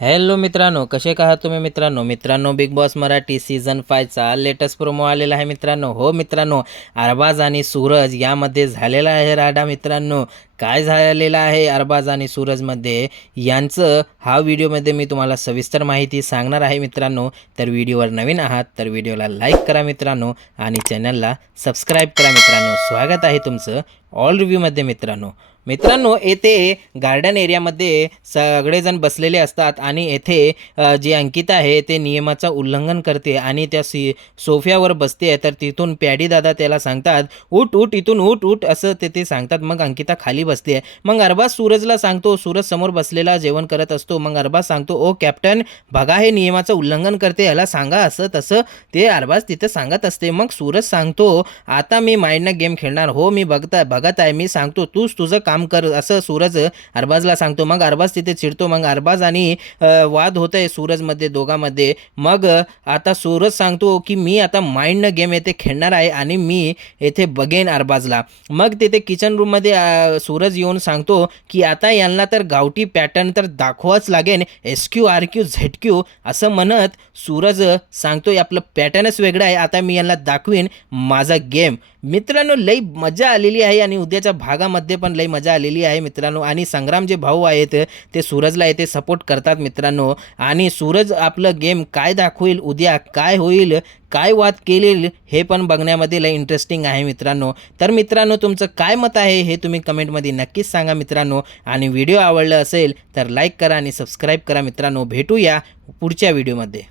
Hello मित्रांनो, कसे आहात तुम्ही मित्रांनो बिग बॉस मराठी सीझन 5चा लेटेस्ट प्रोमो आलेला आहे मित्रांनो. हो मित्रांनो, अरबाज आणि सूरज यामध्ये झालेला आहे राडा मित्रांनो. काय झालेलं आहे अरबाज आणि सूरजमध्ये यांचं हा व्हिडिओमध्ये मी तुम्हाला सविस्तर माहिती सांगणार आहे मित्रांनो. तर व्हिडिओवर नवीन आहात तर व्हिडिओला लाईक करा मित्रांनो आणि चॅनलला सबस्क्राईब करा मित्रांनो. स्वागत आहे तुमचं ऑल रिव्ह्यूमध्ये मित्रांनो येथे गार्डन एरियामध्ये सगळेजण बसलेले असतात आणि येथे जी अंकिता आहे ते नियमाचं उल्लंघन करते आणि त्या सोफ्यावर बसते. तर तिथून पॅडी दादा त्याला सांगतात, उठ उठ इथून उठ उठ असं ते सांगतात. मग अंकिता खाली बसते. मग अरबाज सूरजला सांगतो, सूरज समोर बसलेला जेवण करत असतो. मग अरबाज सांगतो, ओ कॅप्टन बघा हे नियमाचं उल्लंघन करते, याला सांगा असं तसं. ते अरबाज तिथं सांगत असते. मग सूरज सांगतो, आता मी माइंडनं गेम खेळणार. हो मी बघत आहे, मी सांगतो तूच तुझं काम कर असं सूरज अरबाजला सांगतो. मग अरबाज तिथे चिडतो. मग अरबाज आणि वाद होत आहे सूरजमध्ये दोघांमध्ये. मग आता सूरज सांगतो की मी आता माइंडनं गेम येथे खेळणार आहे आणि मी येथे बघेन अरबाजला. मग तिथे किचन रूममध्ये सूरज येऊन सांगतो की आता यांना तर गावठी पॅटर्न तर दाखवाच लागेल, SQRQ ZQ असं म्हणत सूरज सांगतोय आपलं पॅटर्नच वेगळं आहे, आता मी यांना दाखवीन माझा गेम. मित्रांनो लई मजा आलेली आहे आणि उद्याच्या भागामध्ये पण लई मजा आलेली आहे मित्रांनो. आणि संग्राम जे भाऊ आहेत ते सूरजला येथे सपोर्ट करतात मित्रांनो. आणि सूरज आपलं गेम काय दाखवेल, उद्या काय होईल, काय वाद केलेल हे पण बघण्यामध्ये लई इंटरेस्टिंग आहे मित्रांनो. तर मित्रांनो तुमचं काय मत आहे हे तुम्ही कमेंटमध्ये नक्कीच सांगा मित्रांनो. आणि व्हिडिओ आवडला असेल तर लाईक करा आणि सबस्क्राईब करा मित्रांनो. भेटूया पुढच्या व्हिडिओमध्ये.